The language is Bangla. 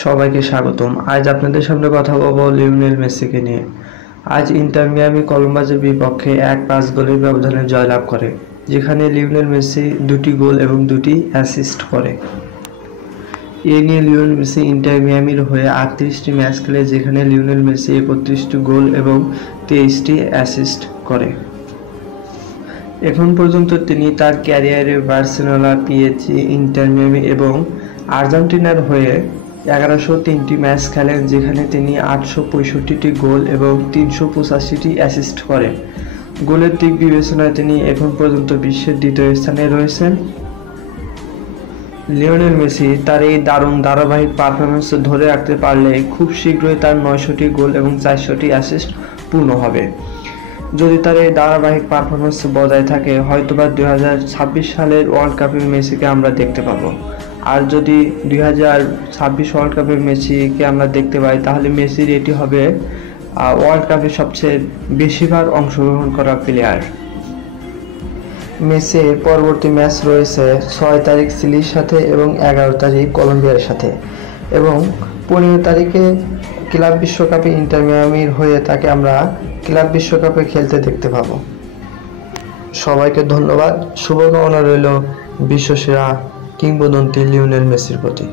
সবাইকে স্বাগতম। আজ আপনাদের সামনে কথা বলবো লিওনেল মেসিকে নিয়ে। আজ ইন্টার মিয়ামি কলম্বাসের বিপক্ষে 1-5 গোলের ব্যবধানে জয়লাভ করে, যেখানে লিওনেল মেসি 2টি গোল এবং 2টি অ্যাসিস্ট করে। এ নিয়ে লিওনেল মেসি ইন্টার মিয়ামির হয়ে 38টি ম্যাচ খেলে, যেখানে লিওনেল মেসি 31টি গোল এবং 23টি অ্যাসিস্ট করে। এখন পর্যন্ত তিনি তার ক্যারিয়ারে বার্সেলোনা, পিএসজি, ইন্টার মিয়ামি এবং আর্জেন্টিনার হয়ে 1103টি ম্যাচ খেলেন, যেখানে তিনি 865টি গোল এবং 385টি অ্যাসিস্ট করেন। গোলের দিক বিবেচনায় তিনি এখন পর্যন্ত বিশ্বের 2য় স্থানে রয়েছেন। লিওনেল মেসি তার এই দারুণ ধারাবাহিক পারফরম্যান্স ধরে রাখতে পারলে খুব শীঘ্রই তার 900টি গোল এবং 400টি অ্যাসিস্ট পূর্ণ হবে। যদি তার এই ধারাবাহিক পারফরম্যান্স বজায় থাকে, হয়তোবা 2026 সালের ওয়ার্ল্ড কাপের মেসিকে আমরা দেখতে পাবো। আর যদি 2026 ওয়ার্ল্ড কাপের মেসিকে আমরা দেখতে পাই, তাহলে মেসির এটি হবে ওয়ার্ল্ড কাপে সবচেয়ে বেশিবার অংশগ্রহণ করা প্লেয়ার। মেসির পরবর্তী ম্যাচ রয়েছে 6 তারিখ চিলির সাথে এবং 11 তারিখ কলম্বিয়ার সাথে, এবং 15 তারিখে ক্লাব বিশ্বকাপে ইন্টার মিয়ামির হয়ে তাকে আমরা ক্লাব বিশ্বকাপে খেলতে দেখতে পাবো। সবাইকে ধন্যবাদ। শুভকামনা রইল বিশ্বসেরা কিংবদন্তি লিওনেল মেসির প্রতি।